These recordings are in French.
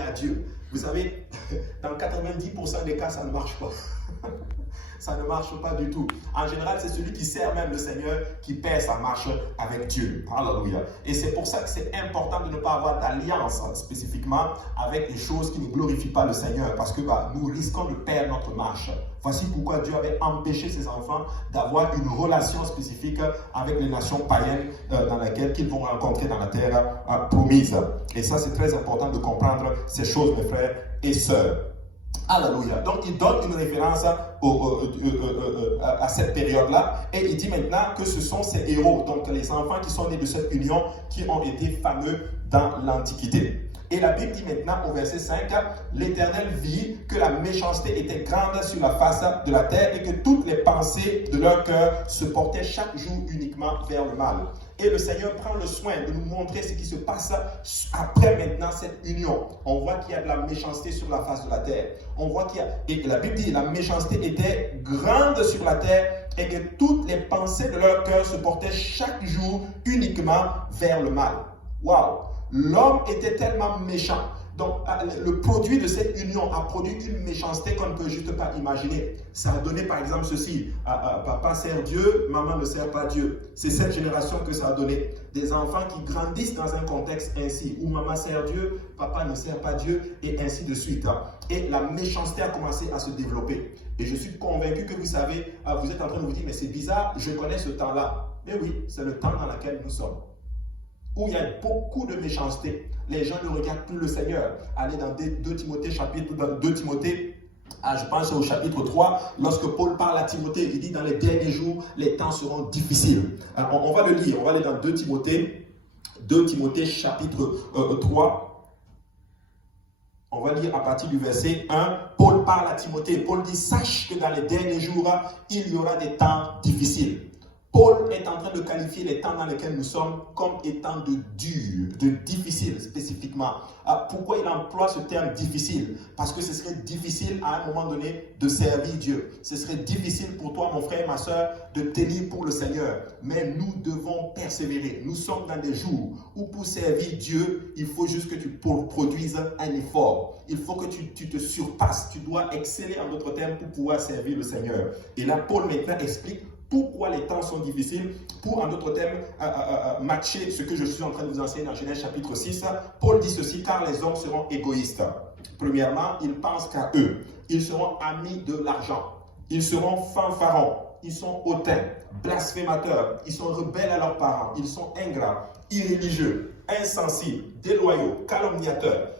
à Dieu. Vous savez, dans 90% des cas, ça ne marche pas. Ça ne marche pas du tout. En général, c'est celui qui sert même le Seigneur qui perd sa marche avec Dieu. Alléluia. Et c'est pour ça que c'est important de ne pas avoir d'alliance spécifiquement avec des choses qui ne glorifient pas le Seigneur, parce que nous risquons de perdre notre marche. Voici pourquoi Dieu avait empêché ses enfants d'avoir une relation spécifique avec les nations païennes dans lesquelles qu'ils vont rencontrer dans la terre promise. Et ça, c'est très important de comprendre ces choses, mes frères et sœurs. Alléluia. Donc, il donne une référence à cette période-là et il dit maintenant que ce sont ces héros, donc les enfants qui sont nés de cette union, qui ont été fameux dans l'Antiquité. Et la Bible dit maintenant au verset 5, l'Éternel vit que la méchanceté était grande sur la face de la terre et que toutes les pensées de leur cœur se portaient chaque jour uniquement vers le mal. Et le Seigneur prend le soin de nous montrer ce qui se passe après maintenant cette union. On voit qu'il y a de la méchanceté sur la face de la terre. On voit qu'il y a, et la Bible dit, la méchanceté était grande sur la terre et que toutes les pensées de leur cœur se portaient chaque jour uniquement vers le mal. Waouh! L'homme était tellement méchant. Donc, le produit de cette union a produit une méchanceté qu'on ne peut juste pas imaginer. Ça a donné par exemple ceci, papa sert Dieu, maman ne sert pas Dieu. C'est cette génération que ça a donné. Des enfants qui grandissent dans un contexte ainsi, où maman sert Dieu, papa ne sert pas Dieu, et ainsi de suite. Et la méchanceté a commencé à se développer. Et je suis convaincu que vous savez, vous êtes en train de vous dire, mais c'est bizarre, je connais ce temps-là. Mais oui, c'est le temps dans lequel nous sommes. Où il y a beaucoup de méchanceté. Les gens ne regardent plus le Seigneur. Allez dans 2 Timothée, je pense au chapitre 3, lorsque Paul parle à Timothée, il dit dans les derniers jours, les temps seront difficiles. Alors, on va le lire, on va aller dans 2 Timothée chapitre 3. On va lire à partir du verset 1. Paul parle à Timothée. Paul dit, sache que dans les derniers jours, il y aura des temps difficiles. Paul est en train de qualifier les temps dans lesquels nous sommes comme étant de dur, de difficile spécifiquement. Pourquoi il emploie ce terme difficile? Parce que ce serait difficile à un moment donné de servir Dieu. Ce serait difficile pour toi, mon frère et ma soeur, de tenir pour le Seigneur. Mais nous devons persévérer. Nous sommes dans des jours où pour servir Dieu, il faut juste que tu produises un effort. Il faut que tu te surpasses. Tu dois exceller en d'autres termes pour pouvoir servir le Seigneur. Et là, Paul maintenant explique pourquoi les temps sont difficiles, pour en d'autres termes matcher ce que je suis en train de vous enseigner dans Genèse chapitre 6. Paul dit ceci, car les hommes seront égoïstes. Premièrement, ils pensent qu'à eux. Ils seront amis de l'argent. Ils seront fanfarons. Ils sont hautains, blasphémateurs. Ils sont rebelles à leurs parents. Ils sont ingrats, irréligieux, insensibles, déloyaux, calomniateurs,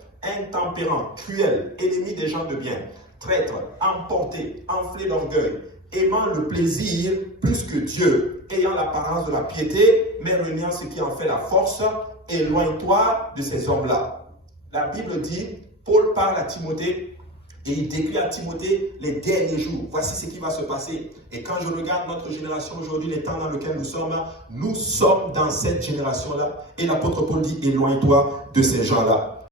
intempérants, cruels, ennemis des gens de bien, traîtres, emportés, enflés d'orgueil, aimant le plaisir plus que Dieu, ayant l'apparence de la piété, mais reniant ce qui en fait la force, éloigne-toi de ces hommes-là. La Bible dit, Paul parle à Timothée et il décrit à Timothée les derniers jours. Voici ce qui va se passer. Et quand je regarde notre génération aujourd'hui, les temps dans lesquels nous sommes dans cette génération-là. Et l'apôtre Paul dit, éloigne-toi de ces gens-là.